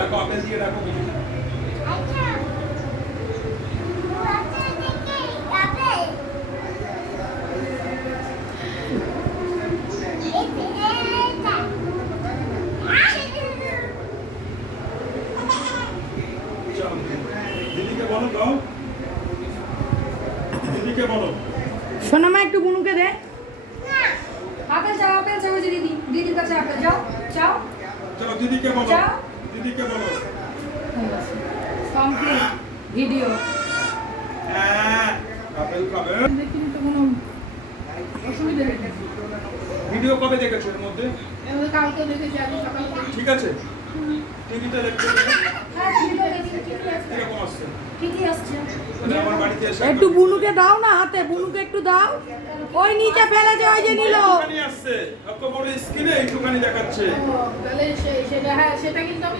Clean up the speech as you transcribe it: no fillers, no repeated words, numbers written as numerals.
রাখো আপেল দিয়ে রাখো দিদিকে বলো দাও দিদিকে বলো সোনামা একটু বুনুকে দে আপেল চাও ওই যে দিদির কাছে আপেল যাও চাও চলো দিদিকে বলো যাও। দিদিকে বলো কমপ্লিট ভিডিও হ্যাঁ আপেল খাবে দেখিনি তো কোনো অসুবিধা নেই ভিডিও কবে দেখেছো এর মধ্যে এমনি কালকে দেখেছি আজ সকালে ঠিক আছে টিভিতে দেখতে হ্যাঁ ভিডিও দেখি ঠিকই আছে কিরকম আসছে ঠিকই আসছে তাহলে আমার বাড়িতে এসে একটু বুনুকে দাও না হাতে বুনুকে একটু দাও ওই নিচে ফেলেছে ওই যে নিল একটুখানি আসছে এত বড় স্ক্রিনে একটুখানি দেখাচ্ছে তাহলে সেটা হ্যাঁ সেটা কিন্তু আমি